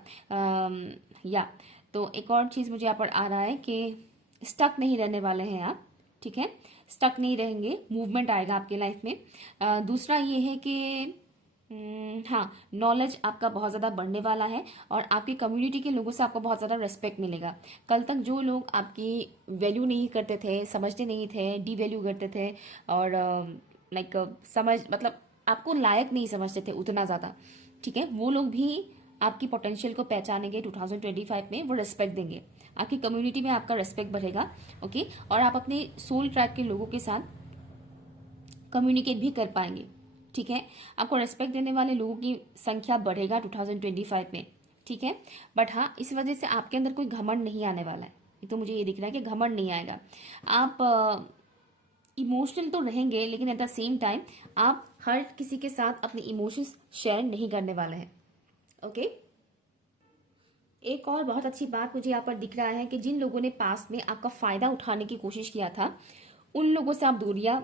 या तो एक और चीज़ मुझे यहाँ पर आ रहा है कि स्टक नहीं रहने वाले हैं आप। ठीक है, स्टक नहीं रहेंगे, मूवमेंट आएगा आपके लाइफ में। दूसरा ये है कि हाँ, नॉलेज आपका बहुत ज़्यादा बढ़ने वाला है और आपकी कम्युनिटी के लोगों से आपको बहुत ज़्यादा रिस्पेक्ट मिलेगा। कल तक जो लोग आपकी वैल्यू नहीं करते थे, समझते नहीं थे, डी वैल्यू करते थे और लाइक समझ मतलब आपको लायक नहीं समझते थे उतना ज़्यादा, ठीक है, वो लोग भी आपकी पोटेंशियल को पहचानेंगे 2025 में, वो रिस्पेक्ट देंगे, आपकी कम्युनिटी में आपका रिस्पेक्ट बढ़ेगा। ओके, और आप अपने सोल ट्राइब के लोगों के साथ कम्युनिकेट भी कर पाएंगे। ठीक है, आपको रेस्पेक्ट देने वाले लोगों की संख्या बढ़ेगा 2025 में। ठीक है, बट हाँ, इस वजह से आपके अंदर कोई घमंड नहीं आने वाला है। तो मुझे ये दिख रहा है कि घमंड नहीं आएगा। आप इमोशनल तो रहेंगे, लेकिन एट द सेम टाइम आप हर किसी के साथ अपने इमोशंस शेयर नहीं करने वाले हैं। ओके, एक और बहुत अच्छी बात मुझे यहाँ पर दिख रहा है कि जिन लोगों ने पास्ट में आपका फायदा उठाने की कोशिश किया था, उन लोगों से आप दूरियां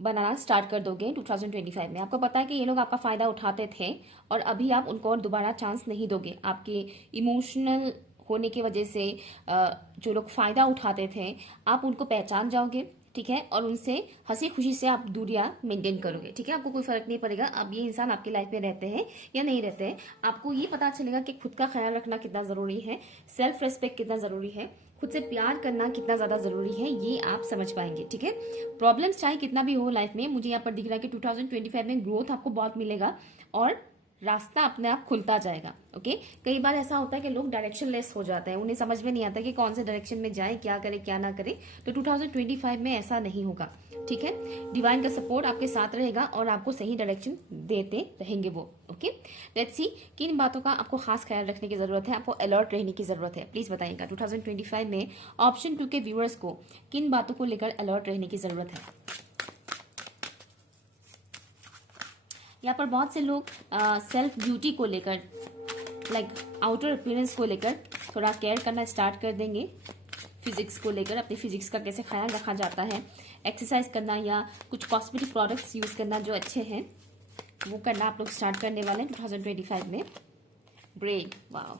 बनाना स्टार्ट कर दोगे 2025 में। आपको पता है कि ये लोग आपका फायदा उठाते थे और अभी आप उनको और दोबारा चांस नहीं दोगे। आपके इमोशनल होने की वजह से जो लोग फायदा उठाते थे, आप उनको पहचान जाओगे। ठीक है, और उनसे हंसी खुशी से आप दूरियां मेंटेन करोगे। ठीक है, आपको कोई फर्क नहीं पड़ेगा अब ये इंसान आपकी लाइफ में रहते हैं या नहीं रहते हैं। आपको ये पता चलेगा कि खुद का ख्याल रखना कितना जरूरी है, सेल्फ रेस्पेक्ट कितना जरूरी है, खुद से प्यार करना कितना ज्यादा जरूरी है, ये आप समझ पाएंगे। ठीक है, प्रॉब्लम्स चाहे कितना भी हो लाइफ में, मुझे यहाँ पर दिख रहा है कि 2025 में ग्रोथ आपको बहुत मिलेगा और रास्ता अपने आप खुलता जाएगा। ओके, कई बार ऐसा होता है कि लोग डायरेक्शन लेस हो जाते हैं, उन्हें समझ में नहीं आता कि कौन से डायरेक्शन में जाए, क्या करे क्या ना करे। तो 2025 में ऐसा नहीं होगा। ठीक है, डिवाइन का सपोर्ट आपके साथ रहेगा और आपको सही डायरेक्शन देते रहेंगे वो। ओके, लेट्स सी किन बातों का आपको खास ख्याल रखने की जरूरत है, आपको अलर्ट रहने की जरूरत है। प्लीज बताइएगा 2025 में ऑप्शन 2 के व्यूअर्स को किन बातों को लेकर अलर्ट रहने की जरूरत है। यहाँ पर बहुत से लोग सेल्फ ब्यूटी को लेकर, लाइक आउटर अपीयरेंस को लेकर थोड़ा केयर करना स्टार्ट कर देंगे। फिजिक्स को लेकर, अपनी फिजिक्स का कैसे ख्याल रखा जाता है, एक्सरसाइज करना या कुछ कॉस्मेटिक प्रोडक्ट्स यूज करना जो अच्छे हैं वो करना आप लोग स्टार्ट करने वाले हैं 2025 में। ग्रेट, वाओ,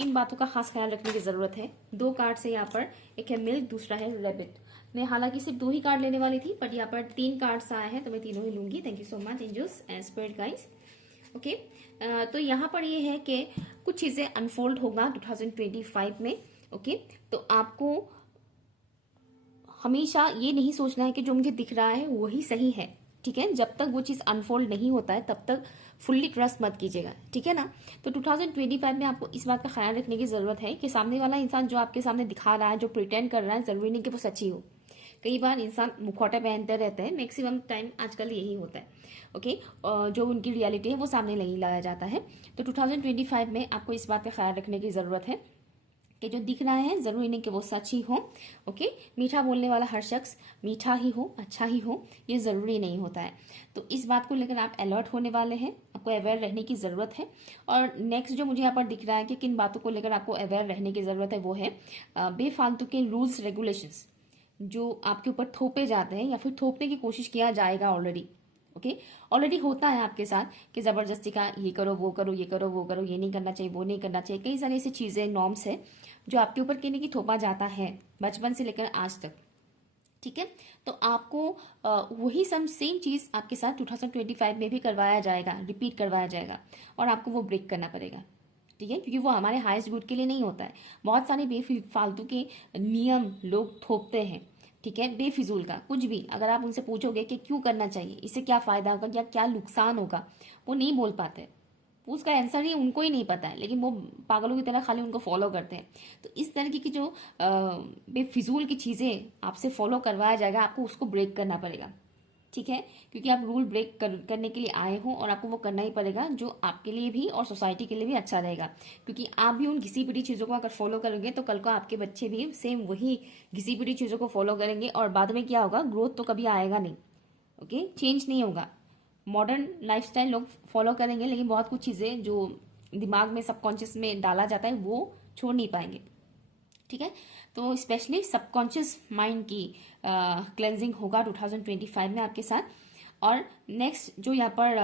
इन बातों का खास ख्याल रखने की जरूरत है। 2 कार्ड है यहाँ पर, एक है मिल्क, दूसरा है रैबिट। मैं हालांकि सिर्फ 2 ही कार्ड लेने वाली थी, बट यहाँ पर 3 कार्ड्स आए हैं तो मैं तीनों ही लूंगी। Thank you so much angels and spirit guides. Okay, तो यहाँ पर ये है कि कुछ चीजें अनफोल्ड होगा 2025 में। ओके, तो आपको हमेशा ये नहीं सोचना है कि जो मुझे दिख रहा है वही सही है। ठीक है, जब तक वो चीज अनफोल्ड नहीं होता है तब तक फुल्ली ट्रस्ट मत कीजिएगा। ठीक है ना, तो 2025 में आपको इस बात का ख्याल रखने की जरूरत है कि सामने वाला इंसान जो आपके सामने दिखा रहा है, जो प्रिटेंड कर रहा है, जरूरी नहीं कि वो सच्ची हो। कई बार इंसान मुखौटे पहनते रहते हैं, मैक्सिमम टाइम आजकल यही होता है। ओके, जो उनकी रियलिटी है वो सामने नहीं लाया जाता है। तो 2025 में आपको इस बात का ख्याल रखने की जरूरत है कि जो दिख रहा है जरूरी नहीं कि वो सच ही हो। ओके, मीठा बोलने वाला हर शख्स मीठा ही हो, अच्छा ही हो, ये जरूरी नहीं होता है। तो इस बात को लेकर आप अलर्ट होने वाले हैं, आपको अवेयर रहने की जरूरत है। और नेक्स्ट जो मुझे यहाँ पर दिख रहा है कि किन बातों को लेकर आपको अवेयर रहने की जरूरत है, वो है बेफालतू के रूल्स रेगुलेशंस जो आपके ऊपर थोपे जाते हैं या फिर थोपने की कोशिश किया जाएगा ऑलरेडी। ओके, ऑलरेडी होता है आपके साथ कि जबरदस्ती का ये करो वो करो, ये करो वो करो, ये नहीं करना चाहिए वो नहीं करना चाहिए। कई सारी ऐसी चीजें, नॉर्म्स है जो आपके ऊपर कहने की थोपा जाता है बचपन से लेकर आज तक। ठीक है, तो आपको वही सेम चीज आपके साथ 2025 में भी करवाया जाएगा, रिपीट करवाया जाएगा और आपको वो ब्रेक करना पड़ेगा। ठीक है, क्योंकि वो हमारे हाईएस्ट गुड के लिए नहीं होता है। बहुत सारे बेफालतू के नियम लोग थोपते हैं। ठीक है, बेफिजूल का कुछ भी अगर आप उनसे पूछोगे कि क्यों करना चाहिए, इससे क्या फायदा होगा या क्या नुकसान होगा, वो नहीं बोल पाते। उसका आंसर ही उनको ही नहीं पता है, लेकिन वो पागलों की तरह खाली उनको फॉलो करते हैं। तो इस तरीके की जो बेफिजूल की चीजें आपसे फॉलो करवाया जाएगा, आपको उसको ब्रेक करना पड़ेगा। ठीक है, क्योंकि आप रूल ब्रेक करने के लिए आए हो और आपको वो करना ही पड़ेगा, जो आपके लिए भी और सोसाइटी के लिए भी अच्छा रहेगा। क्योंकि आप भी उन घिसी पिटी चीजों को अगर फॉलो करोगे तो कल को आपके बच्चे भी सेम वही घिसी पिटी चीजों को फॉलो करेंगे और बाद में क्या होगा, ग्रोथ तो कभी आएगा नहीं। ओके, चेंज नहीं होगा। मॉडर्न लाइफस्टाइल लोग फॉलो करेंगे, लेकिन बहुत कुछ चीजें जो दिमाग में सबकॉन्शियस में डाला जाता है वो छोड़ नहीं पाएंगे। ठीक है, तो स्पेशली सबकॉन्शियस माइंड की क्लेंजिंग होगा 2025 में आपके साथ। और नेक्स्ट जो यहाँ पर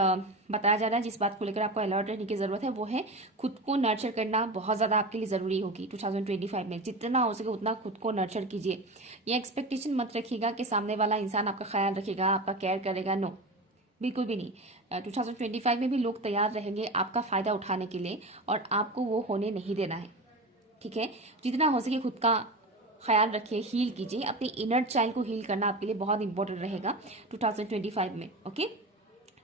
बताया जा रहा है, जिस बात को लेकर आपको अलर्ट रहने की जरूरत है, वो है खुद को नर्चर करना बहुत ज्यादा आपके लिए जरूरी होगी 2025 में। जितना हो सके उतना खुद को नर्चर कीजिए। ये एक्सपेक्टेशन मत रखिएगा कि सामने वाला इंसान आपका ख्याल रखेगा, आपका केयर करेगा। नो, बिल्कुल भी नहीं। 2025 में भी लोग तैयार रहेंगे आपका फायदा उठाने के लिए और आपको वो होने नहीं देना है। ठीक है, जितना हो सके खुद का ख्याल रखिए, हील कीजिए। अपने इनर चाइल्ड को हील करना आपके लिए बहुत इंपॉर्टेंट रहेगा 2025 में। ओके,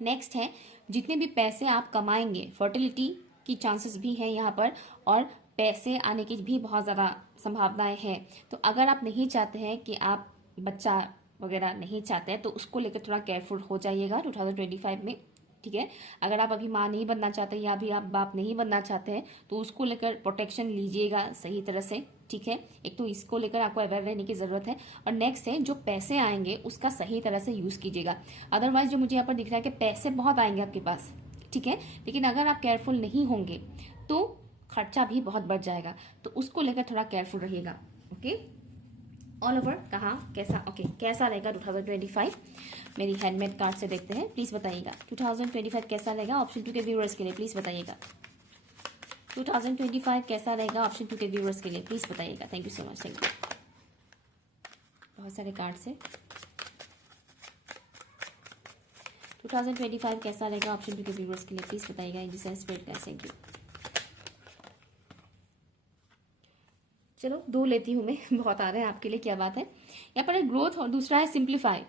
नेक्स्ट है, जितने भी पैसे आप कमाएंगे, फर्टिलिटी की चांसेस भी हैं यहाँ पर, और पैसे आने की भी बहुत ज़्यादा संभावनाएं हैं। तो अगर आप नहीं चाहते हैं कि आप बच्चा वगैरह नहीं चाहते हैं तो उसको लेकर थोड़ा केयरफुल हो जाइएगा 2025 में, ठीक है। अगर आप अभी माँ नहीं बनना चाहते या अभी आप बाप नहीं बनना चाहते हैं तो उसको लेकर प्रोटेक्शन लीजिएगा सही तरह से, ठीक है। एक तो इसको लेकर आपको अवेयर रहने की जरूरत है। और नेक्स्ट है, जो पैसे आएंगे उसका सही तरह से यूज कीजिएगा। अदरवाइज जो मुझे यहाँ पर दिख रहा है कि पैसे बहुत आएंगे आपके पास, ठीक है, लेकिन अगर आप केयरफुल नहीं होंगे तो खर्चा भी बहुत बढ़ जाएगा, तो उसको लेकर थोड़ा केयरफुल रहिएगा। ओके, ऑल ओवर कहाँ कैसा, ओके कैसा रहेगा 2025 मेरी हैंडमेड कार्ड से देखते हैं, प्लीज बताइएगा 2025 कैसा रहेगा ऑप्शन 2 के व्यूअर्स के लिए, प्लीज बताइएगा 2025 कैसा रहेगा ऑप्शन 2 के व्यूअर्स के लिए, प्लीज बताइएगा। Thank you so much, thank you. बहुत सारे कार्ड्स है। 2025 कैसा रहेगा ऑप्शन 2 के व्यूअर्स के लिए, प्लीज बताइएगा। इन जिस स्पिरिट का, थैंक यू। चलो 2 लेती हूं मैं, बहुत आ रहे हैं आपके लिए, क्या बात है। यहाँ पर ग्रोथ और दूसरा है सिंप्लीफाई।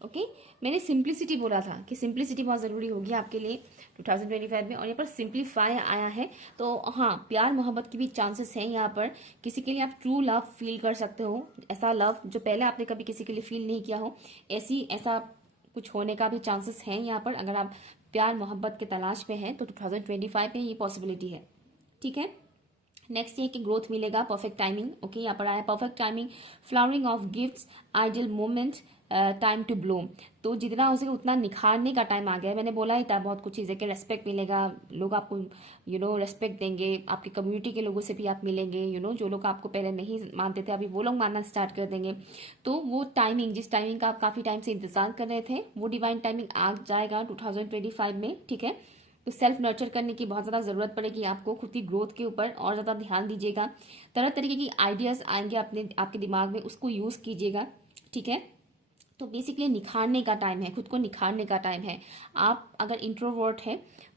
ओके, मैंने सिंप्लिसिटी बोला था कि सिंप्लिसिटी बहुत जरूरी होगी आपके लिए 2025 में, और यहाँ पर सिंप्लीफाई आया है। तो हाँ, प्यार मोहब्बत की भी चांसेस हैं यहाँ पर। किसी के लिए आप ट्रू लव फील कर सकते हो, ऐसा लव जो पहले आपने कभी किसी के लिए फील नहीं किया हो, ऐसा कुछ होने का भी चांसेस हैं यहाँ पर। अगर आप प्यार मोहब्बत के तलाश में हैं तो 2025 में ये पॉसिबिलिटी है, ठीक है। नेक्स्ट ये कि ग्रोथ मिलेगा, परफेक्ट टाइमिंग। ओके, यहाँ पर आया perfect timing, flowering of gifts, ideal moment, time to bloom. तो जितना हो सके उतना निखारने का टाइम आ गया है। मैंने बोला ही था बहुत कुछ चीज़ें कि रेस्पेक्ट मिलेगा, लोग आपको रेस्पेक्ट देंगे, आपकी कम्युनिटी के लोगों से भी आप मिलेंगे, जो लोग आपको पहले नहीं मानते थे अभी वो लोग मानना स्टार्ट कर देंगे। तो वो टाइमिंग, जिस टाइमिंग का आप काफ़ी टाइम से इंतजार कर रहे थे, वो डिवाइन टाइमिंग आ जाएगा 2025 में, ठीक है। तो सेल्फ नर्चर करने की बहुत ज़्यादा ज़रूरत पड़ेगी आपको, खुद की ग्रोथ के ऊपर और ज़्यादा ध्यान दीजिएगा। तरह तरीके की आइडियाज़ आएंगे आपके दिमाग में, उसको यूज़ कीजिएगा, ठीक है। तो बेसिकली निखारने का टाइम है, खुद को निखारने का टाइम है। आप अगर इंट्रोवर्ट है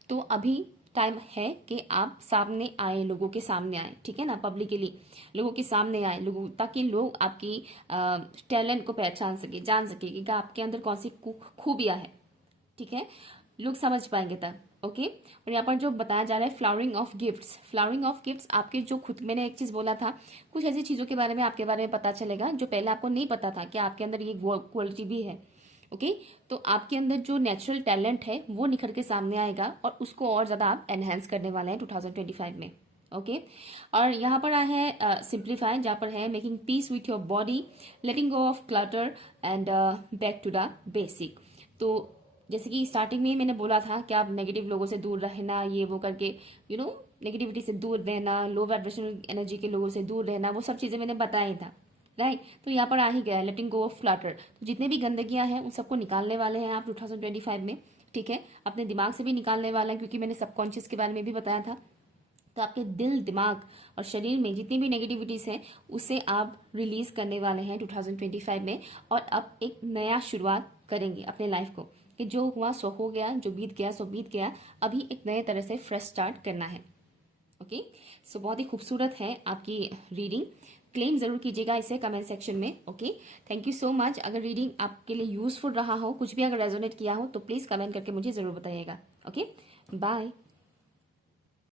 तो अभी टाइम है कि आप सामने आए, लोगों के सामने आए, ठीक है ना, पब्लिकली लोगों के सामने आए, लोगों, ताकि लोग आपकी टैलेंट को पहचान सके, जान सके कि आपके अंदर कौन सी खूबियां है, ठीक है, लोग समझ पाएंगे तब। ओके, और यहाँ पर जो बताया जा रहा है flowering of gifts, flowering of gifts आपके जो खुद, मैंने एक चीज बोला था, कुछ ऐसी चीजों के बारे में आपके बारे में पता चलेगा जो पहले आपको नहीं पता था कि आपके अंदर ये क्वालिटी भी है। ओके, तो आपके अंदर जो नेचुरल टैलेंट है वो निखर के सामने आएगा और उसको और ज्यादा आप एनहेंस करने वाले हैं 2025 में। ओके, और यहाँ पर आया है सिंप्लीफाई, जहाँ पर है making peace with your body, letting go of clutter and back to the basic. तो जैसे कि स्टार्टिंग में ही मैंने बोला था कि आप नेगेटिव लोगों से दूर रहना, ये वो करके नेगेटिविटी से दूर रहना, लो वाइब्रेशनल एनर्जी के लोगों से दूर रहना, वो सब चीज़ें मैंने बताया था, राइट। तो यहाँ पर आ ही गया लेटिंग गो ऑफ फ्लटर। तो जितने भी गंदगियां हैं उन सबको निकालने वाले हैं आप 2025 में, ठीक है। अपने दिमाग से भी निकालने वाला है, क्योंकि मैंने सबकॉन्शियस के बारे में भी बताया था। तो आपके दिल, दिमाग और शरीर में जितनी भी नेगेटिविटीज हैं उसे आप रिलीज करने वाले हैं 2025 में, और अब एक नया शुरुआत करेंगे अपने लाइफ को, कि जो हुआ सो हो गया, जो बीत गया सो बीत गया, अभी एक नए तरह से फ्रेश स्टार्ट करना है। ओके, सो बहुत ही खूबसूरत है आपकी रीडिंग, क्लेम जरूर कीजिएगा इसे कमेंट सेक्शन में। Okay, thank you so much. अगर रीडिंग आपके लिए यूजफुल रहा हो, कुछ भी अगर रेजोनेट किया हो तो प्लीज कमेंट करके मुझे जरूर बताइएगा। Okay, bye.